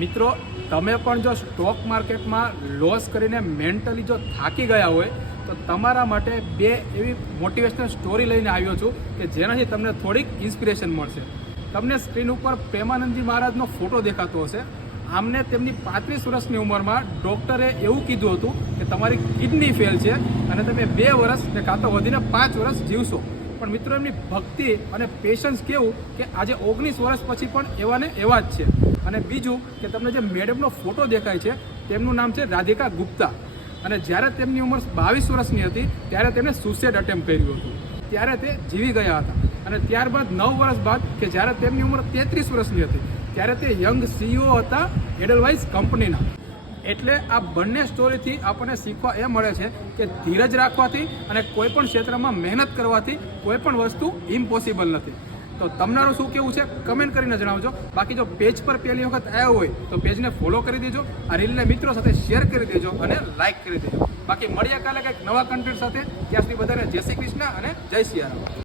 મિત્રો, તમે પણ જો સ્ટોક માર્કેટમાં લોસ કરીને મેન્ટલી જો થાકી ગયા હોય તો તમારા માટે બે એવી મોટિવેશનલ સ્ટોરી લઈને આવ્યો છું કે જેનાથી તમને થોડીક ઇન્સ્પિરેશન મળશે. તમને સ્ક્રીન ઉપર પ્રેમાનંદજી મહારાજનો ફોટો દેખાતો હશે. આમને તેમની 35 વર્ષની ઉંમરમાં ડૉક્ટરે એવું કીધું હતું કે તમારી કિડની ફેલ છે અને તમે 2 વર્ષ ને કાં તો વધીને 5 વર્ષ જીવશો. પણ મિત્રો, એમની ભક્તિ અને પેશન્સ કેવું કે આજે 19 વર્ષ પછી પણ એવા ને એવા જ છે. અને બીજું કે તમને જે મેડમનો ફોટો દેખાય છે તેમનું નામ છે રાધિકા ગુપ્તા. અને જ્યારે તેમની ઉંમર 22 વર્ષની હતી ત્યારે તેમણે સુસાઇડ અટેમ્પ્ટ કર્યું હતું. ત્યારે તે જીવી ગયા હતા. અને ત્યારબાદ 9 વર્ષ બાદ કે જ્યારે તેમની ઉંમર 33 વર્ષની હતી ત્યારે તે યંગ CEO હતા એડલવાઇઝ કંપનીના. એટલે આ બંને સ્ટોરીથી આપણને શીખવા એ મળે છે કે ધીરજ રાખવાથી અને કોઈ પણ ક્ષેત્રમાં મહેનત કરવાથી કોઈ પણ વસ્તુ ઇમ્પોસિબલ નથી. તો તમારું શું કેવું છે કમેન્ટ કરીને જણાવજો. બાકી જો પેજ પર પહેલી વખત આવ્યો હોય તો પેજને ફોલો કરી દેજો, આ રીલને મિત્રો સાથે શેર કરી દેજો અને લાઇક કરી દેજો. બાકી મળ્યા કાલે કંઈક નવા કન્ટેન્ટ સાથે. ત્યાં સુધી બધાને જય શ્રી કૃષ્ણ અને જય સિયારામ.